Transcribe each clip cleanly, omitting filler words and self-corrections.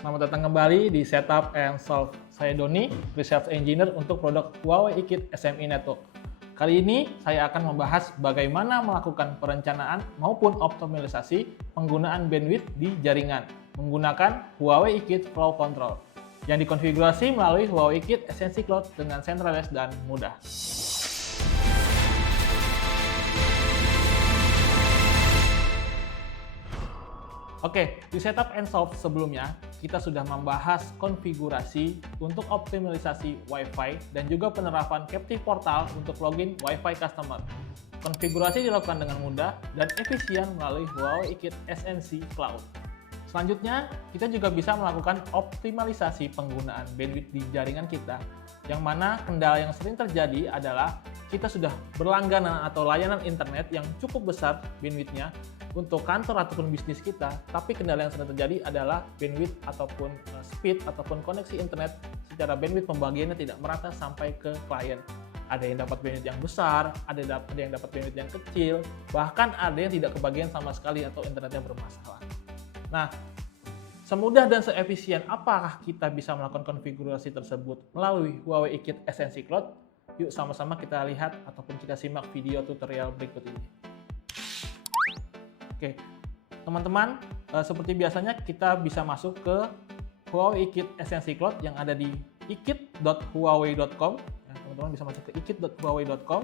Selamat datang kembali di Setup and Solve. Saya Doni, Research Engineer untuk produk Huawei eKit SME Network. Kali ini saya akan membahas bagaimana melakukan perencanaan maupun optimalisasi penggunaan bandwidth di jaringan menggunakan Huawei eKit Flow Control yang dikonfigurasi melalui Huawei eKit Essence Cloud dengan centralized dan mudah. Oke, di Setup and Solve sebelumnya, kita sudah membahas konfigurasi untuk optimalisasi Wi-Fi dan juga penerapan captive portal untuk login Wi-Fi customer. Konfigurasi dilakukan dengan mudah dan efisien melalui Huawei eKit SNC Cloud. Selanjutnya, kita juga bisa melakukan optimalisasi penggunaan bandwidth di jaringan kita, yang mana kendala yang sering terjadi adalah kita sudah berlangganan atau layanan internet yang cukup besar bandwidthnya untuk kantor ataupun bisnis kita, tapi kendala yang sering terjadi adalah bandwidth ataupun speed ataupun koneksi internet secara bandwidth pembagiannya tidak merata sampai ke klien. Ada yang dapat bandwidth yang besar, ada yang dapat bandwidth yang kecil, bahkan ada yang tidak kebagian sama sekali atau internetnya bermasalah. Nah, semudah dan seefisien apakah kita bisa melakukan konfigurasi tersebut melalui Huawei eKit Essence Cloud? Yuk sama-sama kita lihat ataupun kita simak video tutorial berikut ini. Oke, teman-teman, seperti biasanya kita bisa masuk ke Huawei eKit Essence Cloud yang ada di ikit.huawei.com. Ya, teman-teman bisa masuk ke ikit.huawei.com.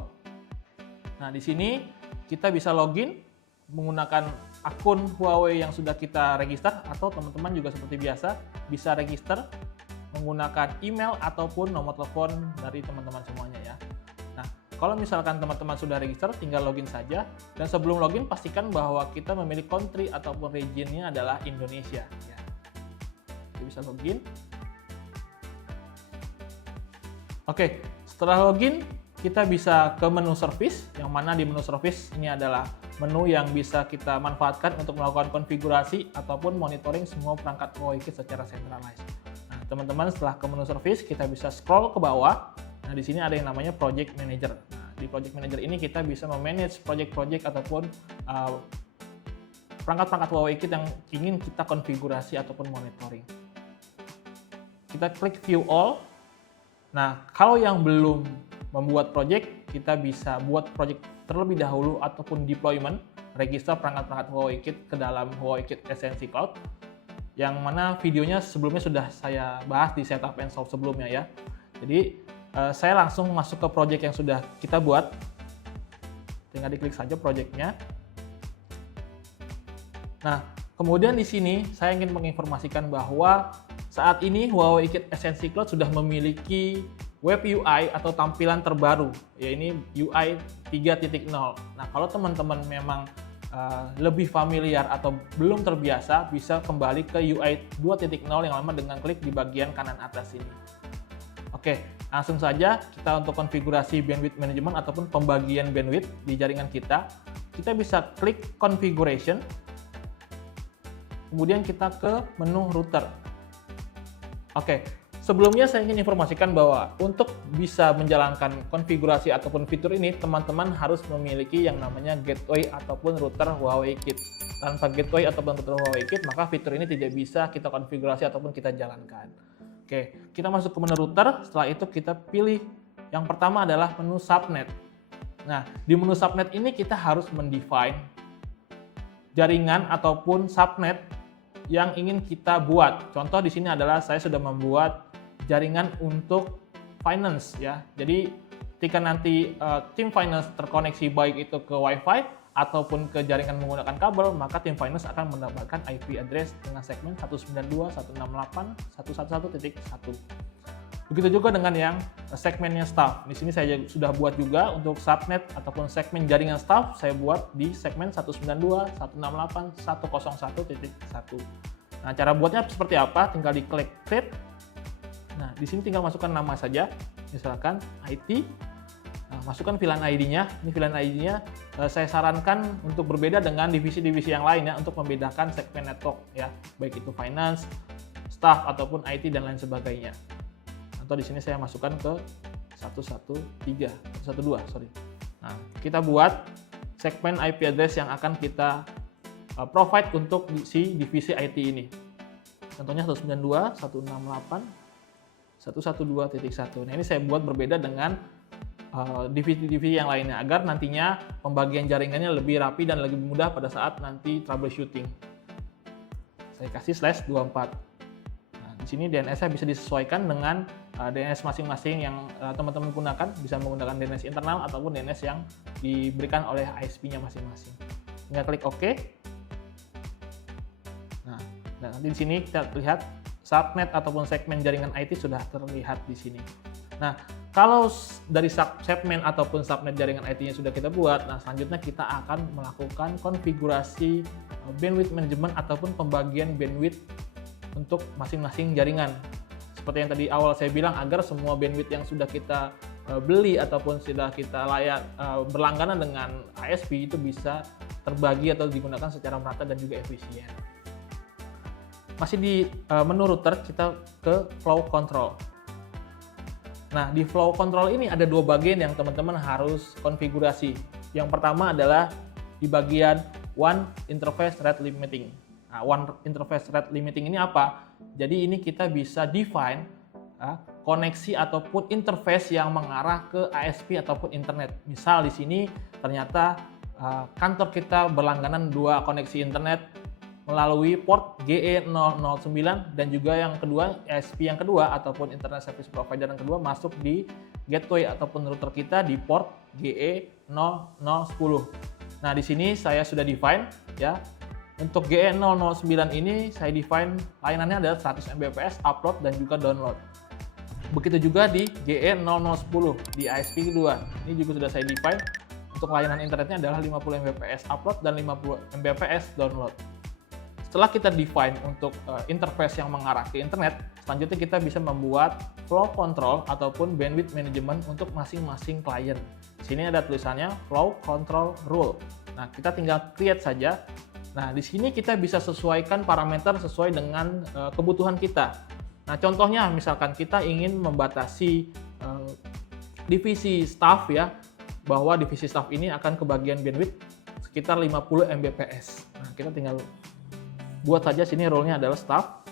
Nah, di sini kita bisa login menggunakan akun Huawei yang sudah kita register, atau teman-teman juga seperti biasa bisa register menggunakan email ataupun nomor telepon dari teman-teman semuanya ya. Nah, kalau misalkan teman-teman sudah register, tinggal login saja. Dan sebelum login, pastikan bahwa kita memilih country ataupun regionnya adalah Indonesia. Ya. Kita bisa login. Oke, setelah login, kita bisa ke menu service, yang mana di menu service ini adalah menu yang bisa kita manfaatkan untuk melakukan konfigurasi ataupun monitoring semua perangkat Huawei eKit secara centralized. Nah, teman-teman, setelah ke menu service, kita bisa scroll ke bawah. Nah, di sini ada yang namanya Project Manager. Nah, di Project Manager ini kita bisa memanage project-project ataupun perangkat-perangkat Huawei eKit yang ingin kita konfigurasi ataupun monitoring. Kita klik View All. Nah, kalau yang belum membuat project, kita bisa buat project terlebih dahulu ataupun deployment, register perangkat-perangkat Huawei eKit ke dalam Huawei eKit Essence Cloud, yang mana videonya sebelumnya sudah saya bahas di Setup and Solve sebelumnya ya. Jadi saya langsung masuk ke project yang sudah kita buat. Tinggal diklik saja projectnya. Nah, kemudian di sini saya ingin menginformasikan bahwa saat ini Huawei eKit Essence Cloud sudah memiliki web UI atau tampilan terbaru, yaitu UI 3.0. Nah, kalau teman-teman memang lebih familiar atau belum terbiasa, bisa kembali ke UI 2.0 yang lama dengan klik di bagian kanan atas ini. Oke, langsung saja kita untuk konfigurasi bandwidth management ataupun pembagian bandwidth di jaringan kita. Kita bisa klik configuration, kemudian kita ke menu router. Oke, sebelumnya saya ingin informasikan bahwa untuk bisa menjalankan konfigurasi ataupun fitur ini, teman-teman harus memiliki yang namanya gateway ataupun router Huawei eKit. Tanpa gateway ataupun router Huawei eKit, maka fitur ini tidak bisa kita konfigurasi ataupun kita jalankan. Oke, kita masuk ke menu router, setelah itu kita pilih yang pertama adalah menu subnet. Nah, di menu subnet ini kita harus mendefine jaringan ataupun subnet yang ingin kita buat. Contoh di sini adalah saya sudah membuat jaringan untuk finance ya. Jadi ketika nanti tim finance terkoneksi baik itu ke Wi-Fi ataupun ke jaringan menggunakan kabel, maka tim finance akan mendapatkan IP address dengan segmen 192.168.111.1. Begitu juga dengan yang segmennya staff. Di sini saya sudah buat juga untuk subnet ataupun segmen jaringan staff, saya buat di segmen 192.168.101.1. Nah, cara buatnya seperti apa? Tinggal diklik create. Nah, di sini tinggal masukkan nama saja, misalkan IT. Nah, masukkan VLAN ID-nya. Ini VLAN ID-nya saya sarankan untuk berbeda dengan divisi-divisi yang lain ya, untuk membedakan segmen network ya, baik itu finance, staff ataupun IT dan lain sebagainya. Atau di sini saya masukkan ke 112, sorry. Nah, kita buat segmen IP address yang akan kita provide untuk si divisi IT ini. Contohnya 192.168.112.1. Nah, ini saya buat berbeda dengan divisi-divisi yang lainnya agar nantinya pembagian jaringannya lebih rapi dan lebih mudah pada saat nanti troubleshooting. Saya kasih /24. Nah, di sini DNS-nya bisa disesuaikan dengan DNS masing-masing yang teman-teman gunakan, bisa menggunakan DNS internal ataupun DNS yang diberikan oleh ISP-nya masing-masing. Tinggal klik OK. Nah, dan nanti di sini kita lihat subnet ataupun segmen jaringan IT sudah terlihat di sini. Nah, kalau dari segmen ataupun subnet jaringan IT-nya sudah kita buat, nah selanjutnya kita akan melakukan konfigurasi bandwidth management ataupun pembagian bandwidth untuk masing-masing jaringan. Seperti yang tadi awal saya bilang, agar semua bandwidth yang sudah kita beli ataupun sudah kita berlangganan dengan ISP itu bisa terbagi atau digunakan secara merata dan juga efisien. Masih di menu router, kita ke flow control. Nah, di flow control ini ada dua bagian yang teman-teman harus konfigurasi. Yang pertama adalah di bagian One Interface Rate Limiting. Nah, One Interface Rate Limiting ini apa? Jadi ini kita bisa define koneksi ataupun interface yang mengarah ke ISP ataupun internet. Misal di sini ternyata kantor kita berlangganan dua koneksi internet melalui port GE009 dan juga yang kedua ISP yang kedua ataupun Internet Service Provider yang kedua masuk di gateway ataupun router kita di port GE0010. Nah, di sini saya sudah define ya. Untuk GE009 ini saya define layanannya adalah 100 Mbps upload dan juga download. Begitu juga di GE0010 di ISP kedua. Ini juga sudah saya define untuk layanan internetnya adalah 50 Mbps upload dan 50 Mbps download. Setelah kita define untuk interface yang mengarah ke internet, selanjutnya kita bisa membuat flow control ataupun bandwidth management untuk masing-masing klien. Di sini ada tulisannya flow control rule. Nah, kita tinggal create saja. Nah, di sini kita bisa sesuaikan parameter sesuai dengan kebutuhan kita. Nah, contohnya misalkan kita ingin membatasi divisi staff ya, bahwa divisi staff ini akan kebagian bandwidth sekitar 50 Mbps. Nah, kita tinggal buat saja sini rule-nya adalah staff.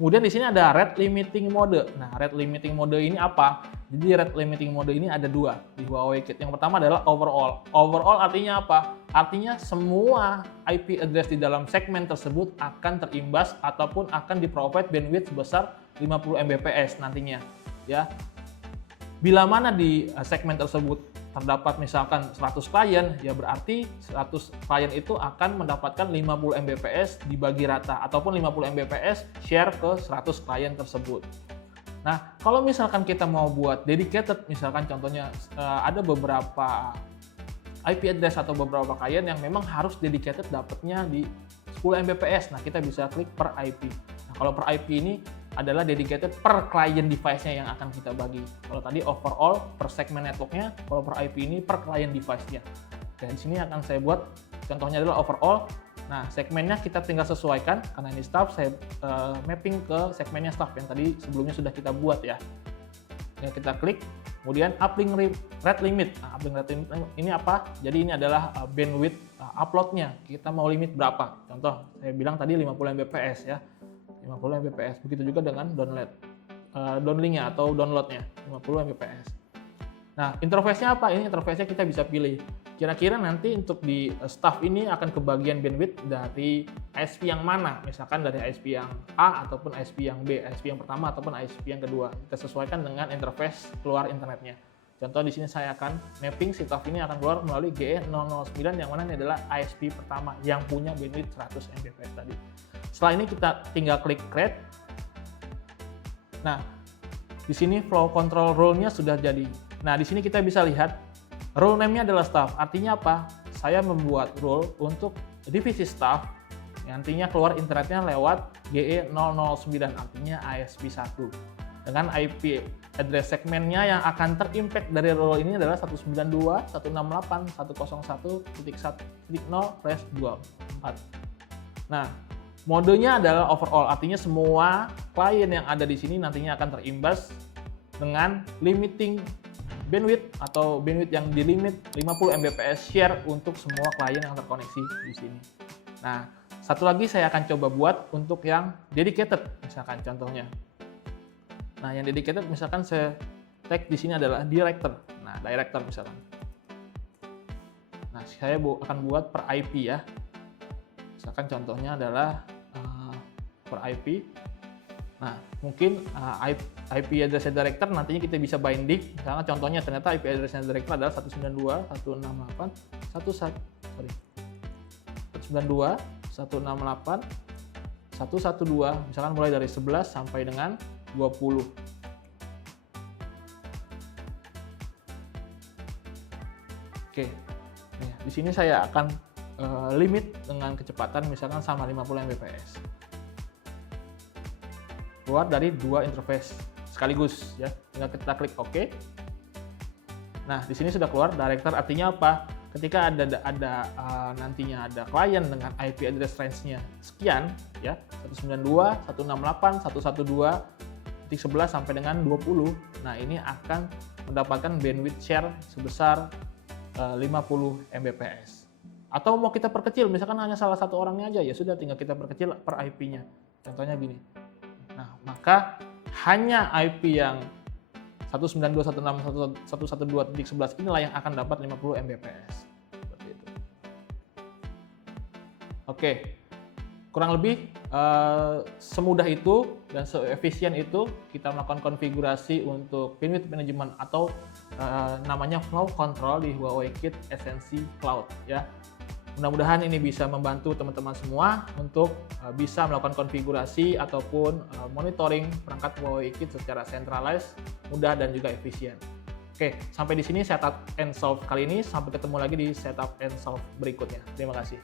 Kemudian di sini ada rate limiting mode. Nah, rate limiting mode ini apa? Jadi rate limiting mode ini ada dua di Huawei Kit. Yang pertama adalah overall. Overall artinya apa? Artinya semua IP address di dalam segmen tersebut akan terimbas ataupun akan di-provide bandwidth sebesar 50 Mbps nantinya, ya. Bila mana di segmen tersebut terdapat misalkan 100 klien, ya berarti 100 klien itu akan mendapatkan 50 Mbps dibagi rata ataupun 50 Mbps share ke 100 klien tersebut. Nah, kalau misalkan kita mau buat dedicated, misalkan contohnya ada beberapa IP address atau beberapa klien yang memang harus dedicated dapatnya di 10 Mbps. Nah, kita bisa klik per IP. Nah, kalau per IP ini adalah dedicated per client device-nya yang akan kita bagi. Kalau tadi overall per segmen network-nya, kalau per IP ini per client device-nya. Dan di sini akan saya buat contohnya adalah overall. Nah, segmennya kita tinggal sesuaikan karena ini staff, saya mapping ke segmennya staff yang tadi sebelumnya sudah kita buat ya. Yang kita klik, kemudian uplink rate limit. Nah, uplink rate limit ini apa? Jadi ini adalah bandwidth upload-nya. Kita mau limit berapa? Contoh, saya bilang tadi 50 Mbps ya. 50 Mbps. Begitu juga dengan downlink-nya atau download-nya 50 Mbps. Nah, interface-nya apa? Ini interface-nya kita bisa pilih. Kira-kira nanti untuk di staff ini akan kebagian bandwidth dari ISP yang mana? Misalkan dari ISP yang A ataupun ISP yang B, ISP yang pertama ataupun ISP yang kedua. Kita sesuaikan dengan interface keluar internetnya. Contoh di sini saya akan mapping si staff ini akan keluar melalui GE009 yang mana ini adalah ISP pertama yang punya bandwidth 100 Mbps tadi. Setelah ini kita tinggal klik create. Nah, di sini flow control rule-nya sudah jadi. Nah, di sini kita bisa lihat rule name-nya adalah staff. Artinya apa? Saya membuat rule untuk divisi staff yang nantinya keluar internetnya lewat GE009, artinya ISP1. Dengan IP address segmennya yang akan terimpact dari rule ini adalah 192.168.101.0/24. Nah, modenya adalah overall, artinya semua klien yang ada di sini nantinya akan terimbas dengan limiting bandwidth atau bandwidth yang dilimit 50 Mbps share untuk semua klien yang terkoneksi di sini. Nah, satu lagi saya akan coba buat untuk yang dedicated, misalkan contohnya. Nah, yang dedicated misalkan saya tag di sini adalah director. Nah, director misalkan. Nah, saya akan buat per IP ya. Misalkan contohnya adalah per IP. Nah, mungkin IP address director nantinya kita bisa binding. Misalnya contohnya ternyata IP address director adalah 192.168.112 misalkan mulai dari 11 sampai dengan 20. Oke. Nih, di sini saya akan limit dengan kecepatan misalkan sama 50 Mbps. Keluar dari dua interface sekaligus ya. Tinggal kita klik OK. Nah, di sini sudah keluar director, artinya apa? Ketika ada nantinya ada klien dengan IP address range-nya sekian ya, 192.168.112.11 sampai dengan 20. Nah, ini akan mendapatkan bandwidth share sebesar 50 Mbps. Atau mau kita perkecil, misalkan hanya salah satu orangnya aja, ya sudah tinggal kita perkecil per IP-nya. Contohnya gini. Nah, maka hanya IP yang 192.168.112.11 inilah yang akan dapat 50 Mbps. Seperti itu. Oke, kurang lebih semudah itu dan seefisien itu kita melakukan konfigurasi untuk bandwidth management atau namanya flow control di Huawei Kit Essensi Cloud ya. Mudah-mudahan ini bisa membantu teman-teman semua untuk bisa melakukan konfigurasi ataupun monitoring perangkat Huawei Kit secara centralized, mudah dan juga efisien. Oke, sampai di sini setup and solve kali ini. Sampai ketemu lagi di setup and solve berikutnya. Terima kasih.